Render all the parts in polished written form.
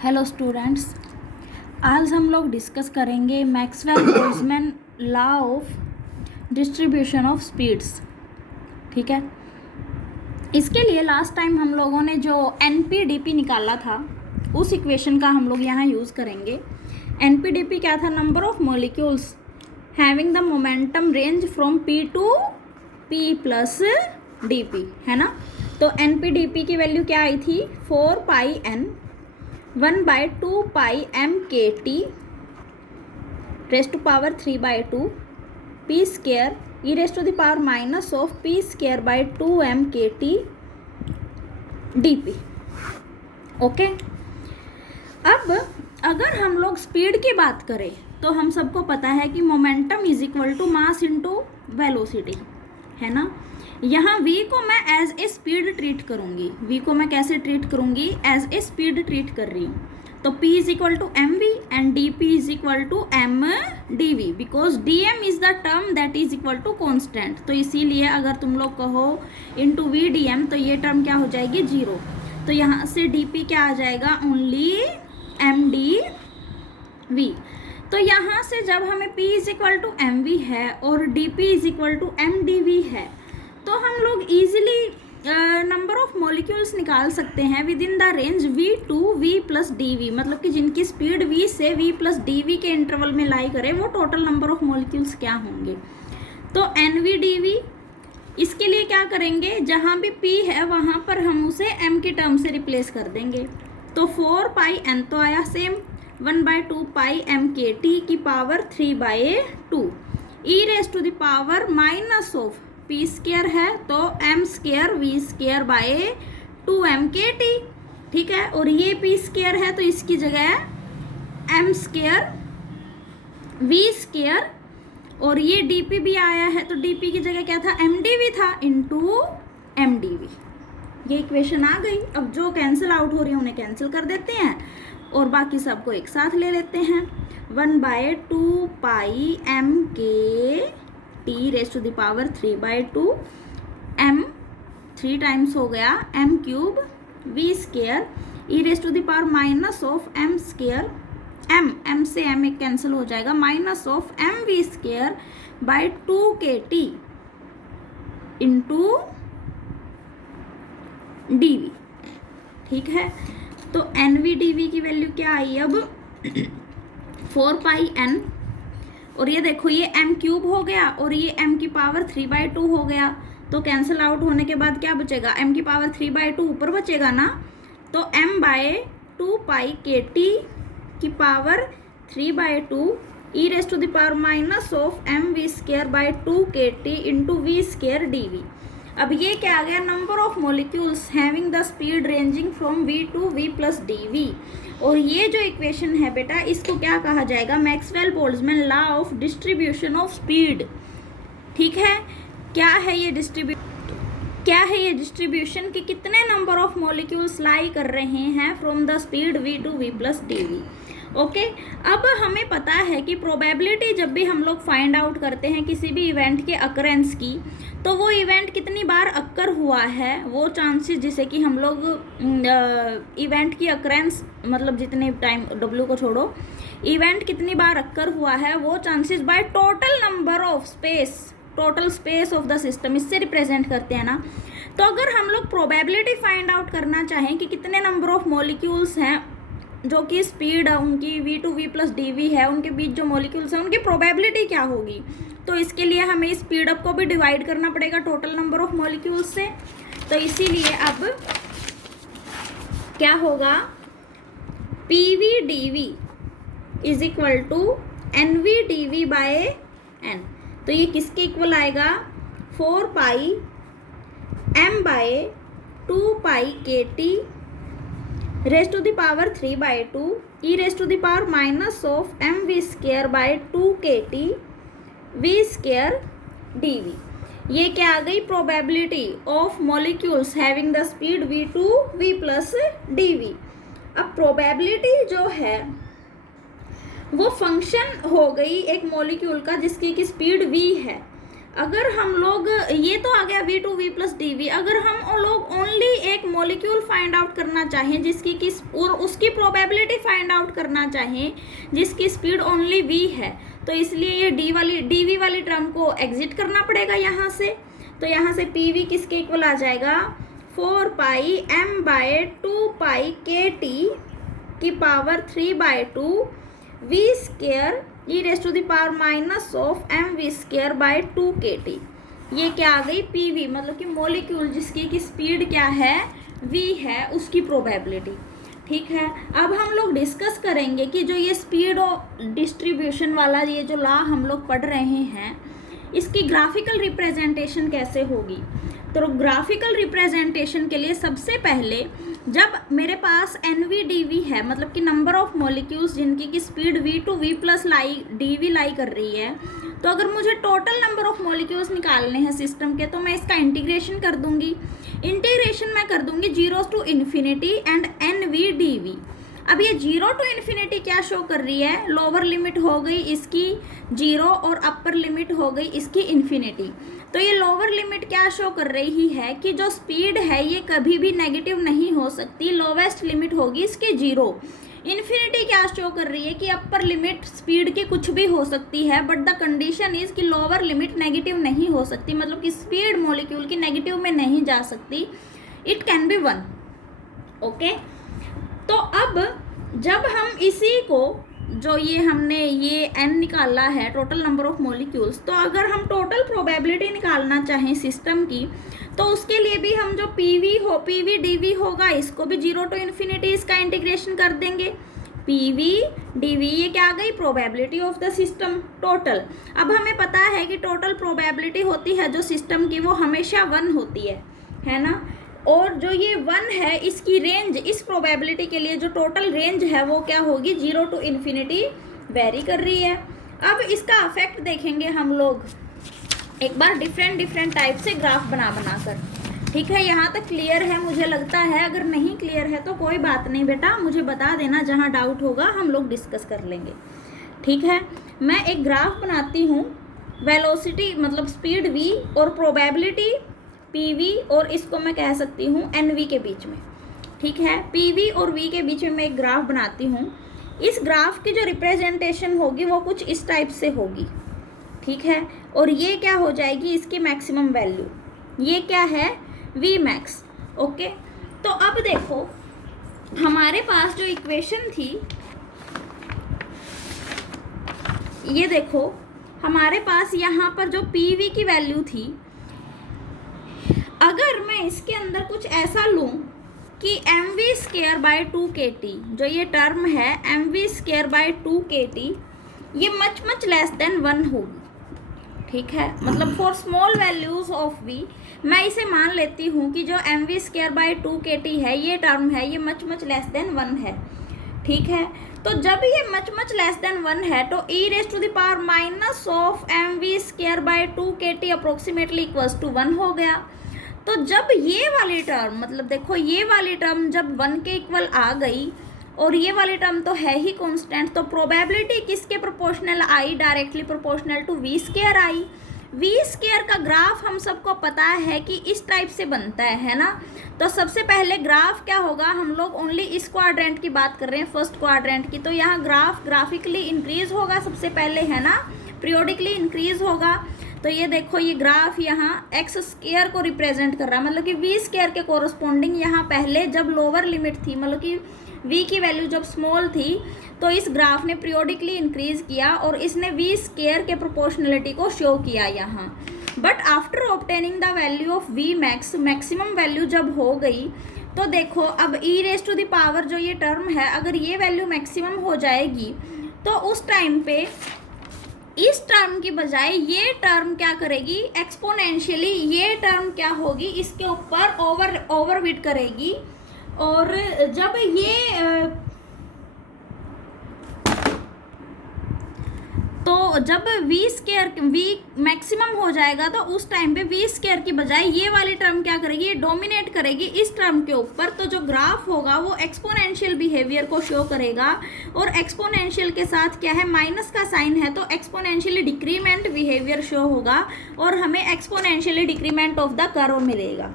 Hello students, आज हम लोग डिस्कस करेंगे Maxwell-Boltzmann law of distribution of speeds. ठीक है, इसके लिए लास्ट टाइम हम लोगों ने जो NP-DP निकाला था उस इक्वेशन का हम लोग यहाँ यूज़ करेंगे। NP-DP क्या था? Number of molecules having the momentum range from P to P plus DP, है ना। तो NP-DP की वैल्यू क्या आई थी? 4πn 1/2 mkt raised to power 3/2 p square e raised to the power minus of p square by 2 mkt dp। Okay, अब अगर हम लोग स्पीड की बात करें तो हम सबको पता है कि momentum is equal to mass into velocity, है ना। यहाँ v को मैं एज ए स्पीड ट्रीट करूँगी। v को मैं कैसे ट्रीट करूँगी? एज ए स्पीड ट्रीट कर रही हूँ। तो p is equal to M V and D P is equal to M D V, because D M is the term that is equal to constant. तो इसीलिए अगर तुम लोग कहो इंटू वी डी एम तो ये टर्म क्या हो जाएगी? 0। तो यहाँ से डी पी क्या आ जाएगा? Only M D V. तो यहाँ से जब हमें p is equal to M V है और D P is equal to M D V है तो हम लोग इजीली नंबर ऑफ मॉलिक्यूल्स निकाल सकते हैं within the range v to v plus D V, मतलब कि जिनकी स्पीड v से v प्लस डी वी के इंटरवल में लाई करे वो टोटल नंबर ऑफ मॉलिक्यूल्स क्या होंगे। तो एन वी डी वी, इसके लिए क्या करेंगे? जहाँ भी p है वहाँ पर हम उसे m की टर्म से रिप्लेस कर देंगे। तो 4πn तो आया सेम 1/2 mkt की power 3/2 e raise to the power minus of p square है तो m square v square by 2 mkt। ठीक है, और ये p स्क्वायर है तो इसकी जगह m स्क्वायर v स्क्वायर, और ये dp भी आया है तो dp की जगह क्या था? mdv था इंटू mdv। ये इक्वेशन आ गई। अब जो कैंसिल आउट हो रही है उन्हें कैंसिल कर देते हैं और बाकी सबको एक साथ ले लेते हैं। 1/2 mk t raise to the power 3/2 m 3 times हो गया m cube v square e raise to the power minus of m square, m से m एक कैंसिल हो जाएगा, minus of m v square by 2kt into dv। ठीक है, तो NVDV की वैल्यू क्या आई? अब 4πn, और ये देखो ये m क्यूब हो गया और ये m की पावर 3/2 हो गया। तो कैंसिल आउट होने के बाद क्या बचेगा? m की पावर 3/2 ऊपर बचेगा ना, तो m/2πkt की power 3/2 e raise to the power minus of mv square by 2kt into v square dv। अब ये क्या आ गया? Number of molecules having the speed ranging from v to v plus D. और ये जो इक्वेशन है बेटा इसको क्या कहा जाएगा? Maxwell-Boltzmann law of distribution of speed. ठीक है, क्या है ये डिस्ट्रीब्यूशन कि कितने नंबर ऑफ मॉलिक्यूल्स लाई कर रहे हैं from the speed v to v plus D. Okay, अब हमें पता है कि प्रोबेबिलिटी जब भी हम लोग फाइंड आउट करते हैं किसी भी इवेंट के अकरेंस की, तो वो इवेंट कितनी बार अक्कर हुआ है, वो चांसेस, जिसे कि हम लोग इवेंट की अकरेंस मतलब जितने टाइम w को छोड़ो, इवेंट कितनी बार अक्कर हुआ है वो chances by total number of space, total space of the system, इससे रिप्रेजेंट करते हैं ना। तो अगर हम लोग प्रोबेबिलिटी फाइंड आउट करना चाहें कि कितने नंबर ऑफ मॉलिक्यूल्स हैं जो कि स्पीड उनकी v to v plus D V है, उनके बीच जो मॉलिक्यूल्स हैं उनकी प्रोबेबिलिटी क्या होगी, तो इसके लिए हमें स्पीड अप को भी डिवाइड करना पड़ेगा टोटल नंबर ऑफ मॉलिक्यूल्स से। तो इसीलिए अब क्या होगा? PV/DV is equal to NV/DV by n। तो ये किसके इक्वल आएगा? 4πm/2πkt raise to the power 3/2 e raise to the power minus of mv square by 2kt v square dv। ये क्या आ गई? Probability of molecules having the speed v to v plus dv। अब प्रोबेबिलिटी जो है वो function हो गई एक मॉलिक्यूल का जिसकी की स्पीड v है। अगर हम लोग, ये तो आ गया V2 V प्लस dV, अगर हम लोग ओनली एक मॉलिक्यूल फाइंड आउट करना चाहें जिसकी किस और उसकी प्रोबेबिलिटी फाइंड आउट करना चाहें जिसकी स्पीड ओनली V है, तो इसलिए ये dV वाली टर्म को एग्जिट करना पड़ेगा यहाँ से। तो यहाँ से PV किसके इक्वल आ जाएगा, 4 पाई m/2 पाई KT की power 3/2 V square E raise to the power minus of mv square by 2 KT। ये क्या आ गई, PV, मतलब कि मॉलिक्यूल जिसकी की स्पीड क्या है, V है, उसकी प्रोबेबिलिटी। ठीक है, अब हम लोग डिस्कस करेंगे कि जो ये स्पीड और डिस्ट्रीब्यूशन वाला ये जो लॉ हम लोग पढ़ रहे हैं, इसकी ग्राफिकल रिप्रेजेंटेशन कैसे होगी। तो ग्राफिकल रिप्रेजेंटेशन के लिए सबसे पहले, जब मेरे पास NV/dV है, मतलब कि नंबर ऑफ मॉलिक्यूल्स जिनकी की speed V2 V plus dV लाई कर रही है, तो अगर मुझे टोटल नंबर ऑफ मॉलिक्यूल्स निकालने हैं सिस्टम के, तो मैं इसका इंटीग्रेशन कर दूंगी। इंटीग्रेशन मैं कर दूंगी 0 to infinity एंड NV/dV। अब ये 0 to infinity क्या शो कर रही है, लोअर लिमिट हो गई इसकी 0 और अपर लिमिट हो गई इसकी इन्फिनिटी। तो ये लोअर लिमिट क्या शो कर रही है कि जो स्पीड है ये कभी भी नेगेटिव नहीं हो सकती, लोवेस्ट लिमिट होगी इसकी 0। इन्फिनिटी क्या शो कर रही है कि अपर लिमिट स्पीड की कुछ भी हो सकती है, बट द कंडीशन इज कि लोअर लिमिट नेगेटिव नहीं हो सकती, मतलब कि स्पीड मॉलिक्यूल की नेगेटिव में नहीं जा सकती, इट कैन बी 1। ओके, तो अब जब हम इसी को, जो ये हमने ये n निकाला है टोटल नंबर ऑफ मॉलिक्यूल्स, तो अगर हम टोटल प्रोबेबिलिटी निकालना चाहें सिस्टम की, तो उसके लिए भी हम जो PV/dV होगा, इसको भी 0 to infinity इसका इंटीग्रेशन कर देंगे। PV/dV ये क्या आ गई, probability of the system total. अब हमें पता है कि टोटल प्रोबेबिलिटी होती है जो सिस्टम की, वो हमेशा 1 होती है ना। और जो ये 1 है, इसकी रेंज, इस प्रोबेबिलिटी के लिए जो टोटल रेंज है वो क्या होगी, 0 to infinity वेरी कर रही है। अब इसका अफेक्ट देखेंगे हम लोग एक बार डिफरेंट टाइप से ग्राफ बना कर। ठीक है, यहाँ तक क्लियर है मुझे लगता है। अगर नहीं क्लियर है तो कोई बात नहीं बेटा, मुझे बता देना, जहाँ डाउट होगा हम लोग डिस्कस कर लेंगे। ठीक है, मैं एक ग्राफ बनाती हूँ, वेलोसिटी मतलब स्पीड v और प्रोबेबिलिटी PV, और इसको मैं कह सकती हूँ NV के बीच में। ठीक है, PV और V के बीच में मैं एक ग्राफ बनाती हूँ। इस ग्राफ की जो रिप्रेजेंटेशन होगी वो कुछ इस टाइप से होगी। ठीक है, और ये क्या हो जाएगी, इसकी मैक्सिमम वैल्यू, ये क्या है, V मैक्स। ओके, तो अब देखो हमारे पास जो इक्वेशन थी, ये देखो हमारे पास यहाँ पर जो PV की वैल्यू थी, अगर मैं इसके अंदर कुछ ऐसा लूँ कि mv स्क्वायर बाय 2 KT, जो ये टर्म है mv स्क्वायर बाय 2 KT, ये मच लेस देन 1 होगी। ठीक है, मतलब for small values of v मैं इसे मान लेती हूँ कि जो mv स्क्वायर बाय 2 KT है, ये टर्म है, ये मच लेस देन 1 है। ठीक है, तो जब ये मच लेस देन 1 है, तो e raise to the power minus of mv square by 2 KT approximately equals to 1 हो गया। तो जब ये वाली टर्म, मतलब देखो ये वाली टर्म जब 1 के इक्वल आ गई, और ये वाली टर्म तो है ही कांस्टेंट, तो प्रोबेबिलिटी किसके प्रोपोर्शनल आई, directly proportional to v square आई। v स्क्वायर का ग्राफ हम सबको पता है कि इस टाइप से बनता है ना। तो सबसे पहले ग्राफ क्या होगा, हम लोग ओनली इस क्वाड्रेंट की बात कर रहे हैं, फर्स्ट क्वाड्रेंट की, तो यहाँ ग्राफिकली इंक्रीज होगा सबसे पहले, है ना, पीरियोडिकली इंक्रीज होगा। तो ये देखो ये ग्राफ यहाँ एक्स स्क्वायर को रिप्रेजेंट कर रहा है, मतलब कि वी स्क्वायर के कोरस्पॉन्डिंग यहाँ पहले जब लोअर लिमिट थी, मतलब कि वी की वैल्यू जब स्मॉल थी, तो इस ग्राफ ने पीरियोडिकली इंक्रीज किया और इसने वी स्क्वायर के प्रोपोर्शनलिटी को शो किया यहाँ। But after obtaining the value of V max, maximum value जब हो गई, तो देखो अब E raise to the power जो ये टर्म है, अगर ये वैल्यू मैक्सिमम हो जाएगी, तो उस टाइम पे इस टर्म की बजाय ये टर्म क्या करेगी, एक्सपोनेंशियली ये टर्म क्या होगी, इसके ऊपर ओवरविट करेगी। और जब ये तो जब वी स्केयर वी मैक्सिमम हो जाएगा तो उस टाइम पे वी स्केयर की बजाय ये वाली टर्म क्या करेगी, ये डोमिनेट करेगी इस टर्म के ऊपर। तो जो ग्राफ होगा वो एक्सपोनेंशियल बिहेवियर को शो करेगा, और एक्सपोनेंशियल के साथ क्या है, माइनस का साइन है, तो एक्सपोनेंशियली डिक्रीमेंट बिहेवियर शो होगा और हमें exponentially decrement of the curve मिलेगा।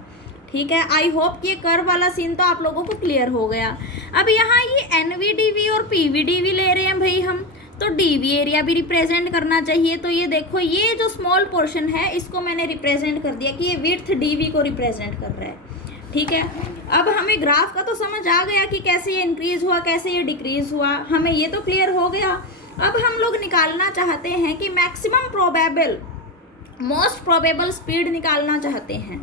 ठीक है, आई होप ये कर्व वाला सीन तो आप लोगों को क्लियर हो गया। अब यहाँ ये NVDV और PVDV ले रहे हैं भाई हम, तो DV एरिया भी रिप्रेजेंट करना चाहिए। तो ये देखो, ये जो स्मॉल पोर्शन है इसको मैंने रिप्रेजेंट कर दिया कि ये विड्थ DV को रिप्रेजेंट कर रहा है। ठीक है, अब हमें ग्राफ का तो समझ आ गया कि कैसे ये इंक्रीज हुआ, कैसे ये डिक्रीज हुआ, हमें ये तो क्लियर हो गया। अब हम लोग निकालना चाहते हैं कि maximum probable, most probable speed निकालना चाहते हैं।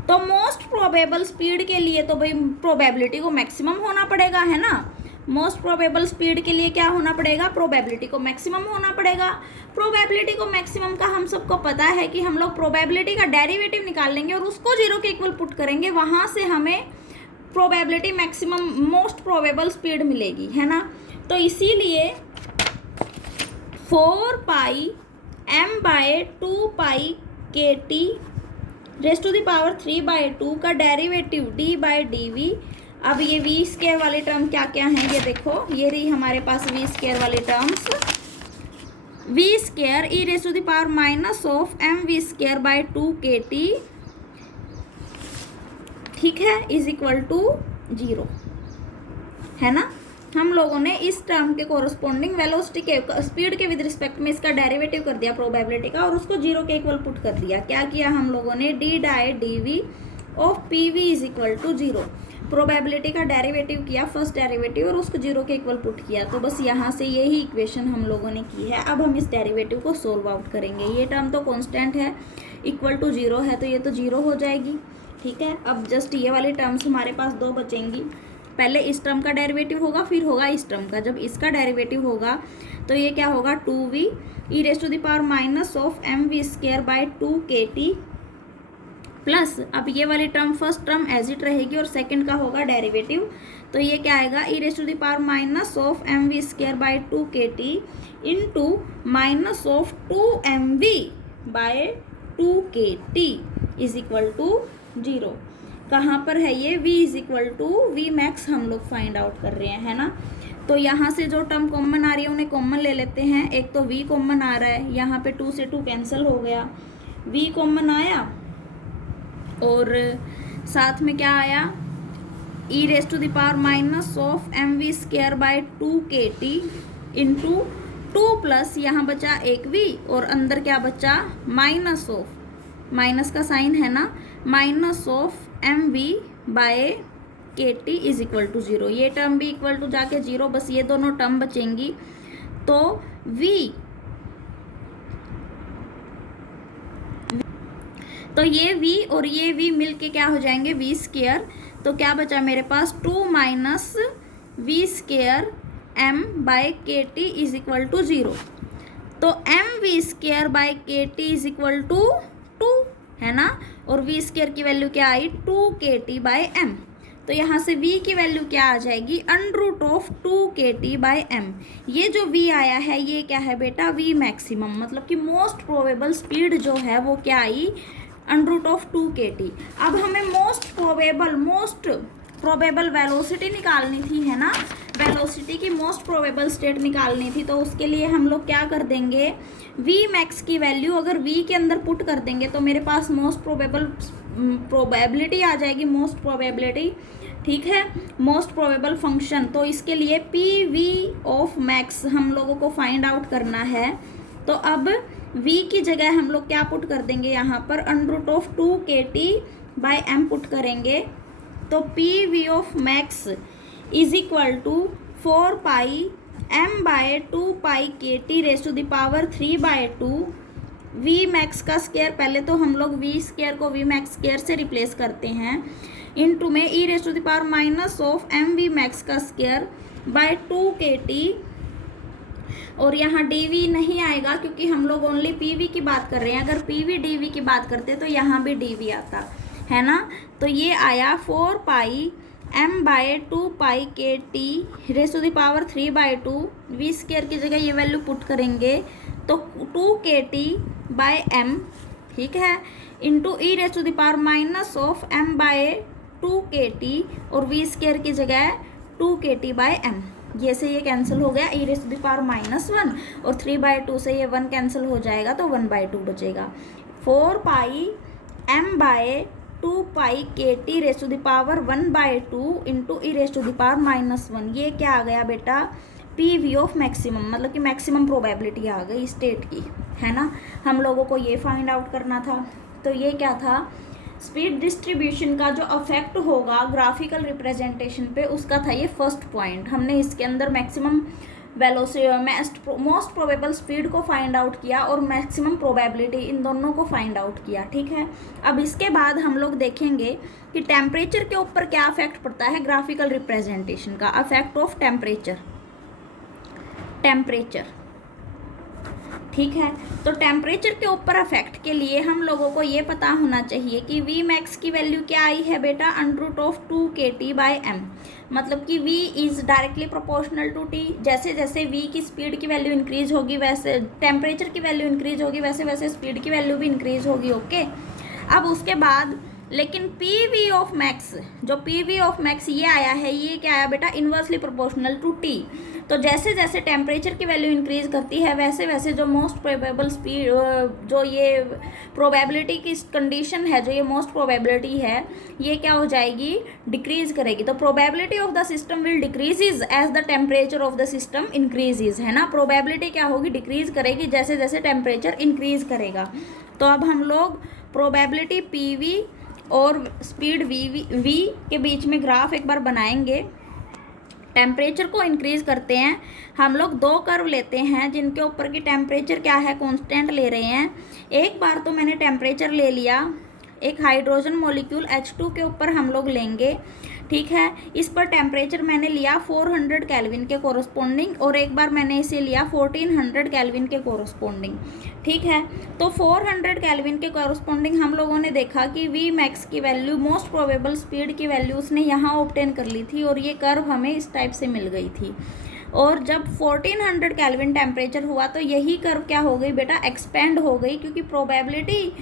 तो मोस्ट प्रोबेबल स्पीड के लिए तो भाई प्रोबेबिलिटी को मैक्सिमम होना पड़ेगा, है ना। मोस्ट प्रोबेबल स्पीड के लिए क्या होना पड़ेगा, प्रोबेबिलिटी को मैक्सिमम होना पड़ेगा। प्रोबेबिलिटी को मैक्सिमम का हम सबको पता है कि हम लोग प्रोबेबिलिटी का डेरिवेटिव निकाल लेंगे और उसको 0 के इक्वल पुट करेंगे, वहाँ से हमें probability maximum most probable speed मिलेगी, है ना। तो इसीलिए 4 pi m/2 KT raised to the power 3/2 का डेरिवेटिव d/dv। अब ये वी स्केयर वाले टर्म क्या क्या हैं, ये देखो, ये रही हमारे पास वी स्केयर वाले terms. V square E raised to the power minus of mv²/2 KT, ठीक है, इज इक्वल टू 0, है ना। हम लोगों ने इस टर्म के कोरस्पोंडिंग वेलोसिटी के स्पीड के विद रिस्पेक्ट में इसका डेरिवेटिव कर दिया प्रोबेबिलिटी का, और उसको 0 के इक्वल पुट कर दिया। क्या किया हम लोगों ने, d/dv of pv is equal to 0, probability का डेरिवेटिव किया, फर्स्ट डेरिवेटिव, और उसको 0 के इक्वल पुट किया। तो बस यहाँ से यही इक्वेशन हम लोगों ने की है। अब हम इस डेरिवेटिव को सोल्व आउट करेंगे। ये टर्म तो कॉन्स्टेंट है, इक्वल टू 0 है, तो ये तो 0 हो जाएगी। ठीक है, अब जस्ट ये वाली टर्म्स हमारे पास 2 बचेंगी। पहले इस टर्म का डेरिवेटिव होगा, फिर होगा इस टर्म का। जब इसका डेरिवेटिव होगा तो ये क्या होगा, 2v E raised to the power minus of mv²/2 KT plus, अब ये वाली term first term as it रहेगी और सेकंड का होगा डेरिवेटिव। तो ये क्या आएगा, e raised to the power minus of mv²/2 KT into minus of 2mv/2 KT is equal to 0। कहाँ पर है ये, v is equal to v max हम लोग फाइंड आउट कर रहे हैं, है ना। तो यहाँ से जो टर्म कॉमन आ रही है उन्हें कॉमन ले लेते हैं। एक तो v कॉमन आ रहा है, यहाँ पे 2 से 2 कैंसिल हो गया, v कॉमन आया, और साथ में क्या आया, e raised to the power minus of mv²/2 KT into 2 plus यहाँ बचा एक v, और अंदर क्या बचा, माइनस ऑफ, माइनस का साइन है ना, minus of mv/KT is equal to 0। ये टर्म भी इक्वल टू जाके 0, बस ये दोनों टर्म बचेंगी। तो v, तो ये v और ये v मिलके क्या हो जाएंगे, v²। तो क्या बचा मेरे पास, 2 minus v² m/KT is equal to 0। तो mv²/KT इज इक्वल टू 2, है ना, और v² की वैल्यू क्या आई, 2 KT/m। तो यहाँ से v की वैल्यू क्या आ जाएगी, √2 KT/m। ये जो v आया है ये क्या है बेटा, v मैक्सिमम, मतलब कि मोस्ट प्रोबेबल स्पीड जो है वो क्या आई, √2 KT। अब हमें मोस्ट प्रोबेबल वेलोसिटी निकालनी थी, है ना, वेलोसिटी की मोस्ट प्रोबेबल स्टेट निकालनी थी। तो उसके लिए हम लोग क्या कर देंगे, v मैक्स की वैल्यू अगर v के अंदर पुट कर देंगे तो मेरे पास मोस्ट प्रोबेबिलिटी आ जाएगी, मोस्ट प्रोबेबिलिटी, ठीक है, मोस्ट प्रोबेबल फंक्शन। तो इसके लिए pv ऑफ मैक्स हम लोगों को फाइंड आउट करना है। तो अब v की जगह हम लोग क्या पुट कर देंगे, यहाँ पर √2 KT/m पुट करेंगे। तो pv of max is equal to 4 pi m/2 KT raised to the power 3/2। v max का स्क्वायर, पहले तो हम लोग v² को v मैक्स स्क्वायर से रिप्लेस करते हैं, इनटू में e raised to the power minus of mv max का स्क्वायर बाय 2 KT, और यहाँ dv नहीं आएगा क्योंकि हम लोग ओनली pv की बात कर रहे हैं। अगर pv dv की बात करते तो यहाँ भी dv आता, है ना। तो ये आया 4 pi m/2 KT raised to the power 3/2। v² की जगह ये वैल्यू पुट करेंगे तो 2kT/m, ठीक है, इंटू e⁻⁻m/2kT और v² की जगह 2kT/m, ये से ये कैंसिल हो गया e⁻⁻1 और 3/2 से ये 1 कैंसिल हो जाएगा तो 1/2 बचेगा। 4πm/2πkT⁻1/2 इंटू e⁻⁻1, ये क्या आ गया बेटा, PV ऑफ मैक्सिमम, मतलब कि मैक्सिमम प्रोबेबिलिटी आ गई स्टेट की, है ना। हम लोगों को ये फाइंड आउट करना था। तो ये क्या था, स्पीड डिस्ट्रीब्यूशन का जो अफेक्ट होगा ग्राफिकल रिप्रेजेंटेशन पे, उसका था ये फर्स्ट पॉइंट। हमने इसके अंदर maximum velocity, most probable speed को फाइंड आउट किया और मैक्सिमम प्रोबेबिलिटी, इन दोनों को फाइंड आउट किया, ठीक है। अब इसके बाद हम लोग देखेंगे कि टेम्परेचर के ऊपर क्या अफेक्ट पड़ता है ग्राफिकल रिप्रेजेंटेशन का, अफेक्ट ऑफ टेम्परेचर, ठीक है। तो टेम्परेचर के ऊपर अफेक्ट के लिए हम लोगों को ये पता होना चाहिए कि वी मैक्स की वैल्यू क्या आई है बेटा, √2kT/m, मतलब कि v is directly proportional to t। जैसे जैसे v की स्पीड की वैल्यू इंक्रीज होगी, वैसे टेम्परेचर की वैल्यू इंक्रीज होगी, वैसे वैसे स्पीड की वैल्यू भी इंक्रीज होगी, ओके। अब उसके बाद लेकिन PV ऑफ मैक्स, जो PV ऑफ मैक्स ये आया है, ये क्या आया बेटा, इन्वर्सली प्रोपोर्शनल टू t। तो जैसे जैसे टेम्परेचर की वैल्यू इंक्रीज करती है, वैसे वैसे जो मोस्ट प्रोबेबल स्पीड, जो ये प्रोबेबिलिटी की कंडीशन है, जो ये मोस्ट प्रोबेबिलिटी है, ये क्या हो जाएगी, डिक्रीज करेगी। तो probability of the system will decreases as the temperature of the system increases, है ना। प्रोबेबिलिटी क्या होगी, डिक्रीज करेगी जैसे जैसे टेम्परेचर इंक्रीज करेगा। तो अब हम लोग प्रोबेबिलिटी PV और स्पीड v के बीच में ग्राफ एक बार बनाएंगे। टेम्परेचर को इंक्रीज करते हैं हम लोग, दो कर्व लेते हैं जिनके ऊपर की टेम्परेचर क्या है, कांस्टेंट ले रहे हैं। एक बार तो मैंने टेम्परेचर ले लिया, एक हाइड्रोजन मॉलिक्यूल H2 के ऊपर हम लोग लेंगे, ठीक है। इस पर टेम्परेचर मैंने लिया 400 केल्विन के कोरस्पोंडिंग, और एक बार मैंने इसे लिया 1400 केल्विन के कोरस्पोंडिंग, ठीक है। तो 400 केल्विन के कोरस्पोंडिंग हम लोगों ने देखा कि वी मैक्स की वैल्यू, मोस्ट प्रोबेबल स्पीड की वैल्यू उसने यहाँ ऑब्टेन कर ली थी, और ये कर्व हमें इस टाइप से मिल गई थी। और जब 1400 केल्विन टेम्परेचर हुआ तो यही कर्व क्या हो गई बेटा, एक्सपेंड हो गई, क्योंकि प्रोबेबिलिटी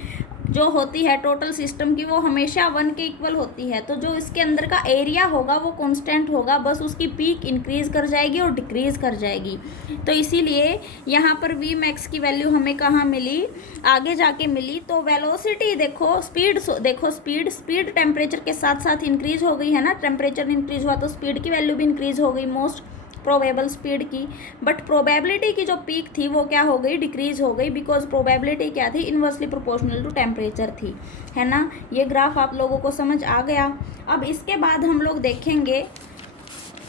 जो होती है टोटल सिस्टम की वो हमेशा 1 के इक्वल होती है। तो जो इसके अंदर का एरिया होगा वो कांस्टेंट होगा, बस उसकी पीक इंक्रीज कर जाएगी और डिक्रीज कर जाएगी। तो इसीलिए यहाँ पर वी मैक्स की वैल्यू हमें कहाँ मिली, आगे जाके मिली। तो वेलोसिटी देखो, स्पीड देखो, स्पीड टेम्परेचर के साथ साथ इंक्रीज हो गई है ना। टेम्परेचर इंक्रीज हुआ तो स्पीड की वैल्यू भी इंक्रीज हो गई, मोस्ट प्रोबेबल स्पीड की। बट प्रोबेबिलिटी की जो पीक थी वो क्या हो गई, डिक्रीज हो गई, बिकॉज प्रोबेबिलिटी क्या थी, इन्वर्सली प्रोपोर्शनल टू टेम्परेचर थी, है ना। ये ग्राफ आप लोगों को समझ आ गया। अब इसके बाद हम लोग देखेंगे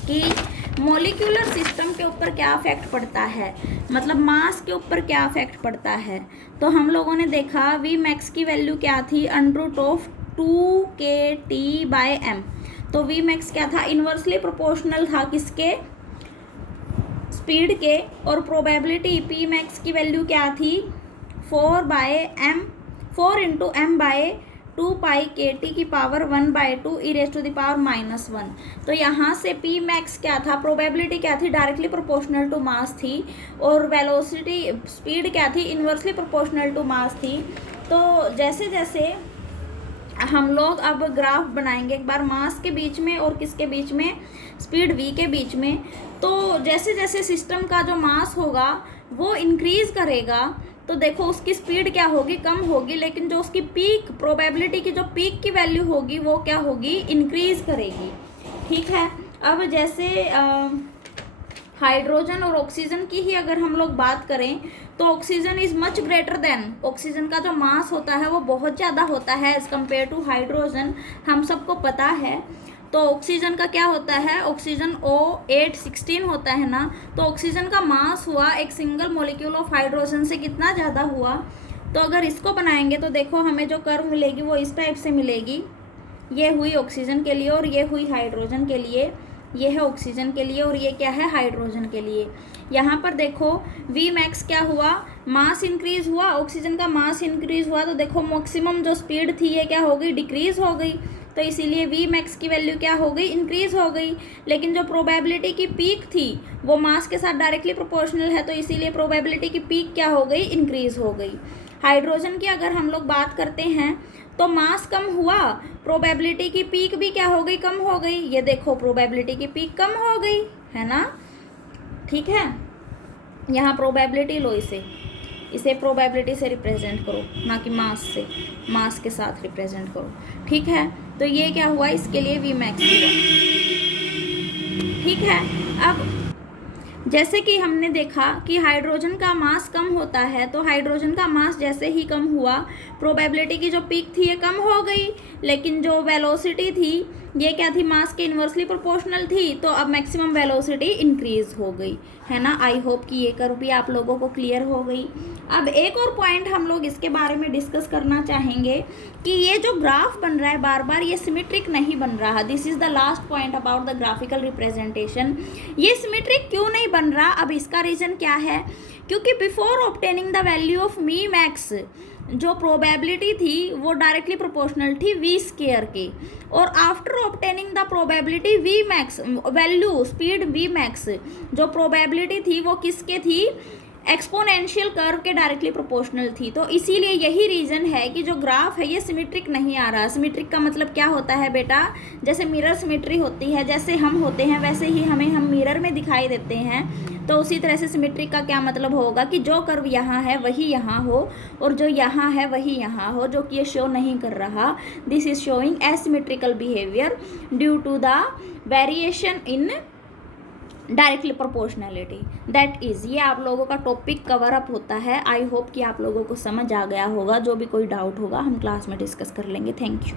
कि मॉलिक्यूलर सिस्टम के ऊपर क्या अफेक्ट पड़ता है, मतलब मास के ऊपर क्या अफेक्ट पड़ता है। तो हम लोगों ने देखा वी मैक्स की वैल्यू क्या थी, √2kT/m। तो वी मैक्स क्या था, इन्वर्सली प्रोपोर्शनल था किसके, स्पीड के। और प्रोबेबिलिटी पी मैक्स की वैल्यू क्या थी, 4 इंटू m/2πkT की पावर 1/2 e⁻⁻1। तो यहाँ से पी मैक्स क्या था, प्रोबेबिलिटी क्या थी, डायरेक्टली प्रोपोर्शनल टू मास थी, और वेलोसिटी स्पीड क्या थी, इन्वर्सली प्रोपोर्शनल टू मास थी। तो जैसे जैसे हम लोग अब ग्राफ बनाएंगे एक बार मास के बीच में और किसके बीच में, स्पीड v के बीच में। तो जैसे जैसे सिस्टम का जो मास होगा वो इंक्रीज करेगा, तो देखो उसकी स्पीड क्या होगी, कम होगी, लेकिन जो उसकी पीक, प्रोबेबिलिटी की जो पीक की वैल्यू होगी वो क्या होगी, इंक्रीज करेगी, ठीक है। अब जैसे हाइड्रोजन और ऑक्सीजन की ही अगर हम लोग बात करें तो oxygen is much greater than, oxygen का जो मास होता है वो बहुत ज़्यादा होता है एज़ कम्पेयर टू हाइड्रोजन, हम सबको पता है। तो ऑक्सीजन का क्या होता है, ऑक्सीजन O816 होता है ना। तो ऑक्सीजन का मास हुआ एक सिंगल मॉलिक्यूल ऑफ हाइड्रोजन से कितना ज़्यादा हुआ। तो अगर इसको बनाएंगे तो देखो हमें जो कर्व मिलेगी वो इस टाइप से मिलेगी। ये हुई ऑक्सीजन के लिए और ये हुई हाइड्रोजन के लिए, ये है ऑक्सीजन के लिए और ये क्या है, हाइड्रोजन के लिए। यहाँ पर देखो वी मैक्स क्या हुआ, मास इंक्रीज हुआ, ऑक्सीजन का मास इंक्रीज हुआ, तो देखो मैक्सिमम जो स्पीड थी ये क्या हो गई, डिक्रीज हो गई। तो इसीलिए वी मैक्स की वैल्यू क्या हो गई, इंक्रीज हो गई। लेकिन जो प्रोबेबिलिटी की पीक थी वो मास के साथ डायरेक्टली प्रोपोर्शनल है, तो इसीलिए प्रोबेबिलिटी की पीक क्या हो गई, इंक्रीज हो गई। हाइड्रोजन की अगर हम लोग बात करते हैं तो मास कम हुआ, प्रोबेबिलिटी की पीक भी क्या हो गई, कम हो गई। ये देखो प्रोबेबिलिटी की पीक कम हो गई, है ना, ठीक है। यहाँ प्रोबेबिलिटी लो, इसे प्रोबेबिलिटी से रिप्रेजेंट करो, ना कि मास से, मास के साथ रिप्रेजेंट करो, ठीक है। तो ये क्या हुआ, इसके लिए वी मैक्स हुआ, ठीक है। अब जैसे कि हमने देखा कि हाइड्रोजन का मास कम होता है, तो हाइड्रोजन का मास जैसे ही कम हुआ, प्रोबेबिलिटी की जो पीक थी ये कम हो गई, लेकिन जो वेलोसिटी थी ये क्या थी, मास के इन्वर्सली प्रोपोर्शनल थी, तो अब मैक्सिमम वेलोसिटी इंक्रीज हो गई, है ना। आई होप कि ये कर्व भी आप लोगों को क्लियर हो गई। अब एक और पॉइंट हम लोग इसके बारे में डिस्कस करना चाहेंगे कि ये जो ग्राफ बन रहा है बार बार, ये सिमेट्रिक नहीं बन रहा। This is the last point about the graphical representation. ये सिमेट्रिक क्यों नहीं बन रहा, अब इसका रीज़न क्या है, क्योंकि before obtaining the value of V max, जो प्रोबेबिलिटी थी वो डायरेक्टली प्रोपोर्शनल थी वी स्क्वायर के, और after obtaining the probability V max value speed V max, जो प्रोबेबिलिटी थी वो किसके थी, एक्सपोनेंशियल कर्व के डायरेक्टली प्रोपोर्शनल थी। तो इसीलिए यही रीज़न है कि जो ग्राफ है ये सिमेट्रिक नहीं आ रहा। सिमेट्रिक का मतलब क्या होता है बेटा, जैसे मिरर सिमेट्री होती है, जैसे हम होते हैं वैसे ही हम मिरर में दिखाई देते हैं, तो उसी तरह से सिमेट्रिक का क्या मतलब होगा कि जो कर्व यहाँ है वही यहाँ हो, और जो यहाँ है वही यहाँ हो, जो कि ये शो नहीं कर रहा। This is showing asymmetrical behaviour due to the variation in directly proportionality. That is, ये आप लोगों का टॉपिक कवर अप होता है। आई होप कि आप लोगों को समझ आ गया होगा। जो भी कोई डाउट होगा हम क्लास में डिस्कस कर लेंगे। Thank you.